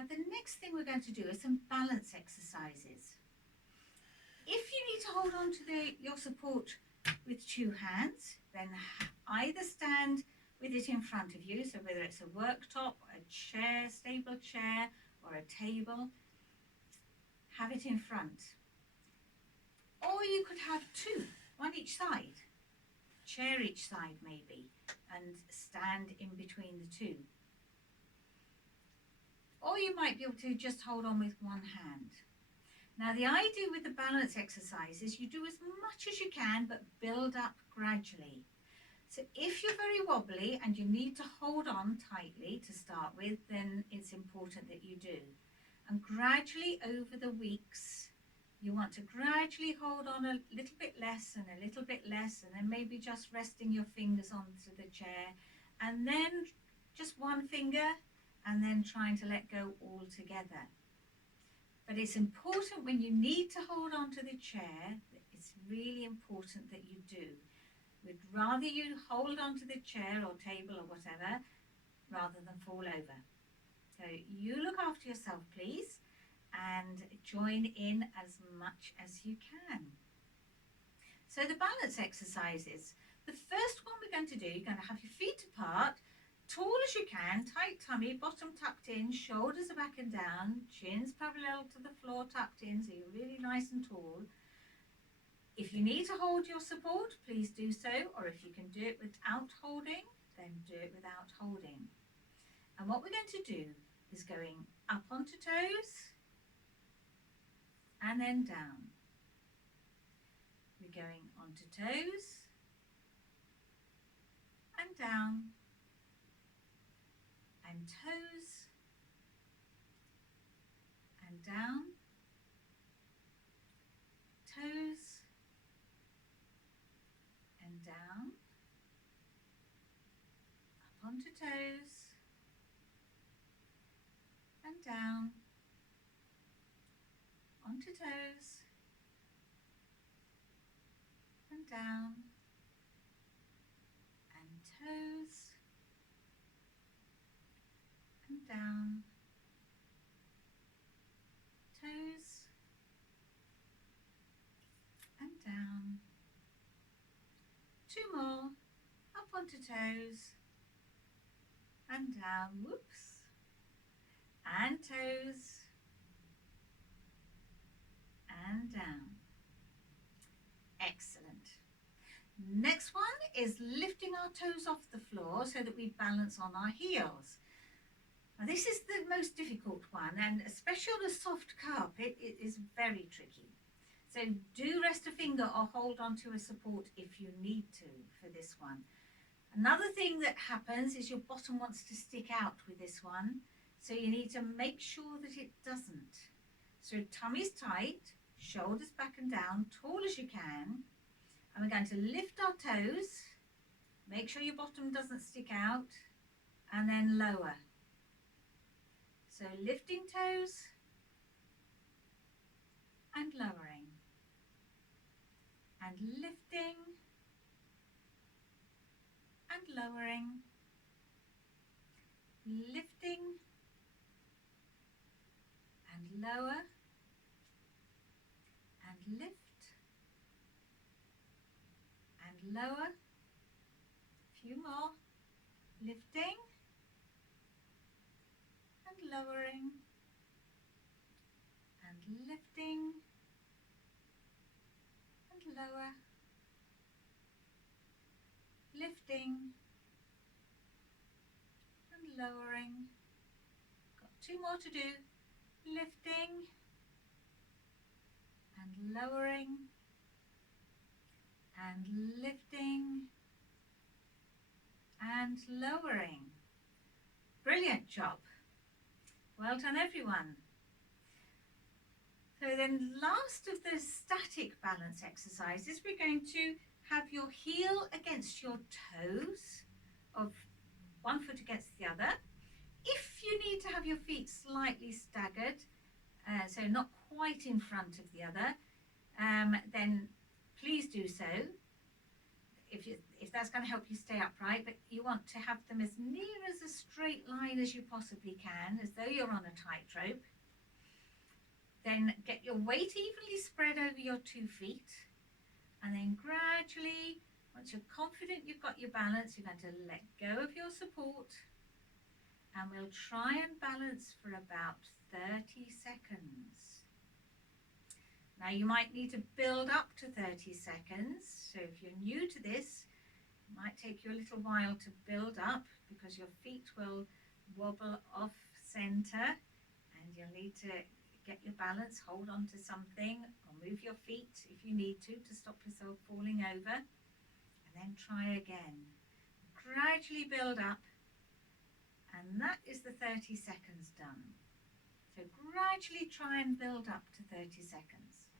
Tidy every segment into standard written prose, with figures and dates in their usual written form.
Now the next thing we're going to do is some balance exercises. If you need to hold on to your support with two hands, then either stand with it in front of you, so whether it's a worktop, a chair, stable chair, or a table, have it in front. Or you could have two, one each side, chair each side maybe, and stand in between the two. Or you might be able to just hold on with one hand. Now the idea with the balance exercise is you do as much as you can, but build up gradually. So if you're very wobbly and you need to hold on tightly to start with, then it's important that you do. And gradually over the weeks, you want to gradually hold on a little bit less and a little bit less, and then maybe just resting your fingers onto the chair, and then just one finger, and then trying to let go altogether. But it's important when you need to hold on to the chair, it's really important that you do. We'd rather you hold on to the chair or table or whatever, rather than fall over. So you look after yourself, please, and join in as much as you can. So the balance exercises. The first one we're going to do, you're going to have your feet apart, tall as you can, tight tummy, bottom tucked in, shoulders are back and down, chins parallel to the floor, tucked in, so you're really nice and tall. If you need to hold your support, please do so, or if you can do it without holding, then do it without holding. And what we're going to do is going up onto toes and then down. We're going onto toes and down, and toes and down, toes and down, up onto toes and down, onto toes and down, and toes and down, toes and down. Two more, up onto toes and down, whoops, and toes and down. Excellent. Next one is lifting our toes off the floor so that we balance on our heels. Now this is the most difficult one, and especially on a soft carpet, it is very tricky. So do rest a finger or hold on to a support if you need to for this one. Another thing that happens is your bottom wants to stick out with this one, so you need to make sure that it doesn't. So tummy's tight, shoulders back and down, tall as you can, and we're going to lift our toes, make sure your bottom doesn't stick out, and then lower. So lifting toes and lowering, and lifting and lowering, lifting and lower, and lift and lower. A few more, lifting and lowering, and lifting and lower, lifting and lowering. Got two more to do, lifting and lowering, and lifting and lowering. Brilliant job. Well done, everyone. So then last of the static balance exercises, we're going to have your heel against your toes, of one foot against the other. If you need to have your feet slightly staggered, so not quite in front of the other, then please do so. if that's going to help you stay upright, but you want to have them as near as a straight line as you possibly can, as though you're on a tightrope. Then get your weight evenly spread over your 2 feet, and then gradually, once you're confident you've got your balance, you're going to let go of your support, and we'll try and balance for about 30 seconds. Now you might need to build up to 30 seconds, so if you're new to this, it might take you a little while to build up because your feet will wobble off center and you'll need to get your balance, hold on to something or move your feet if you need to stop yourself falling over, and then try again. Gradually build up, and that is the 30 seconds done. So gradually try and build up to 30 seconds.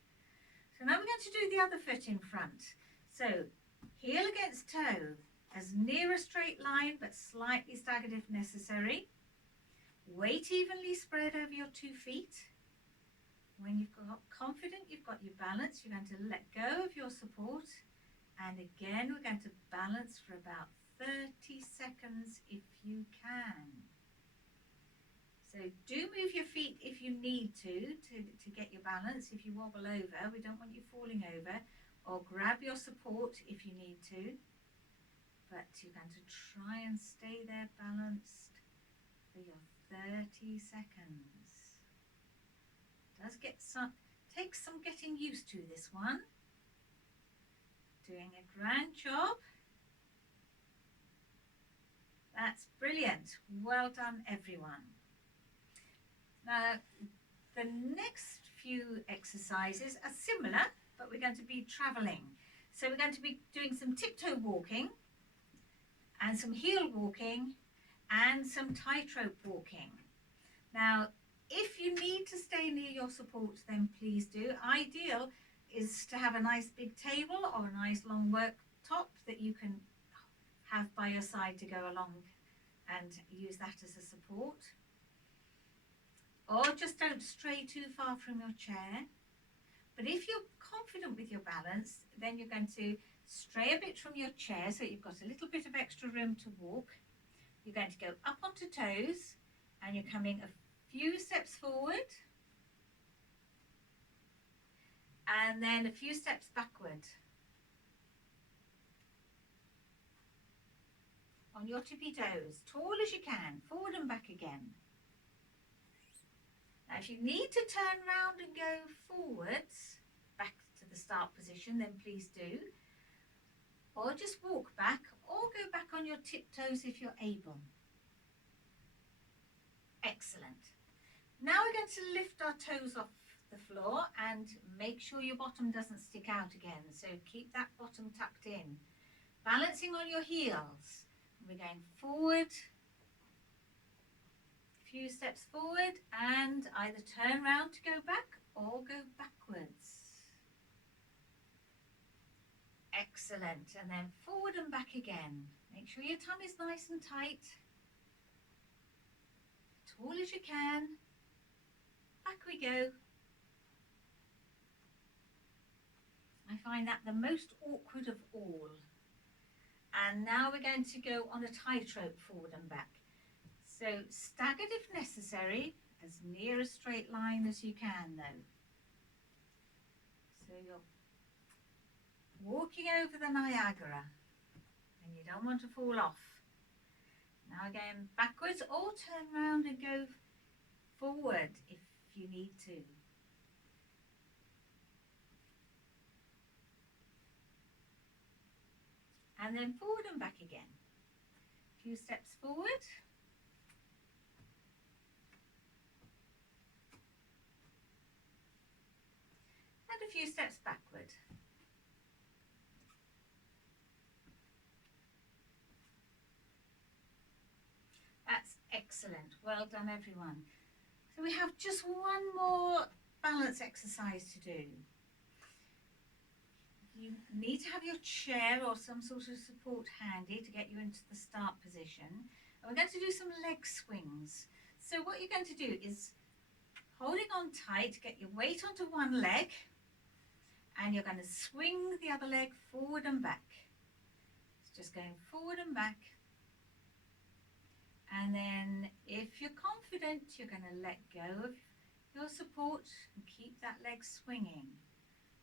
So now we're going to do the other foot in front. So heel against toe, as near a straight line but slightly staggered if necessary. Weight evenly spread over your 2 feet. When you've got confident you've got your balance, you're going to let go of your support. And again, we're going to balance for about 30 seconds if you can. So do move your feet if you need to get your balance. If you wobble over, we don't want you falling over, or grab your support if you need to. But you're going to try and stay there balanced for your 30 seconds. Does take some getting used to, this one. Doing a grand job. That's brilliant. Well done, everyone. Now, the next few exercises are similar, but we're going to be traveling. So we're going to be doing some tiptoe walking and some heel walking and some tightrope walking. Now, if you need to stay near your support, then please do. Ideal is to have a nice big table or a nice long worktop that you can have by your side to go along and use that as a support. Or just don't stray too far from your chair. But if you're confident with your balance, then you're going to stray a bit from your chair so you've got a little bit of extra room to walk. You're going to go up onto toes and you're coming a few steps forward and then a few steps backward. On your tippy toes, tall as you can, forward and back again. Now if you need to turn round and go forwards, back to the start position, then please do. Or just walk back, or go back on your tiptoes if you're able. Excellent. Now we're going to lift our toes off the floor and make sure your bottom doesn't stick out again. So keep that bottom tucked in. Balancing on your heels. We're going forward, a few steps forward, and either turn round to go back or go backwards. Excellent. And then forward and back again. Make sure your tummy's nice and tight. Tall as you can. Back we go. I find that the most awkward of all. And now we're going to go on a tightrope forward and back. So staggered if necessary, as near a straight line as you can though. So you're walking over the Niagara and you don't want to fall off. Now again backwards, or turn round and go forward if you need to. And then forward and back again. A few steps forward. And a few steps backward. That's excellent. Well done, everyone. So we have just one more balance exercise to do. You need to have your chair or some sort of support handy to get you into the start position. And we're going to do some leg swings. So what you're going to do is, holding on tight, get your weight onto one leg and you're going to swing the other leg forward and back. Just going forward and back. And then if you're confident, you're going to let go of your support and keep that leg swinging.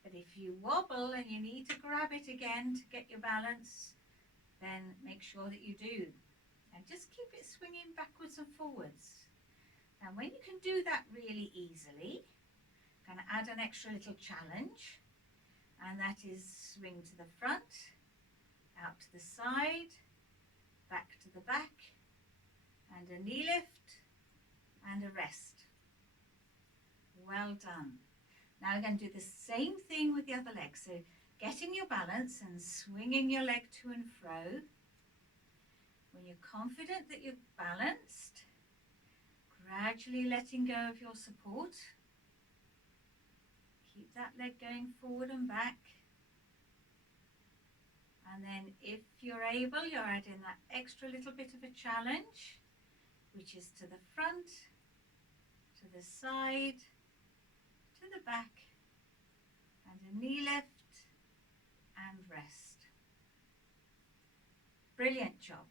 But if you wobble and you need to grab it again to get your balance, then make sure that you do. And just keep it swinging backwards and forwards. Now when you can do that really easily, I'm going to add an extra little challenge, and that is swing to the front, out to the side, back to the back, and a knee lift and a rest. Well done. Now I'm going to do the same thing with the other leg. So getting your balance and swinging your leg to and fro. When you're confident that you're balanced, gradually letting go of your support. Keep that leg going forward and back. And then if you're able, you're adding that extra little bit of a challenge, which is to the front, to the side, to the back, and a knee lift and rest. Brilliant job.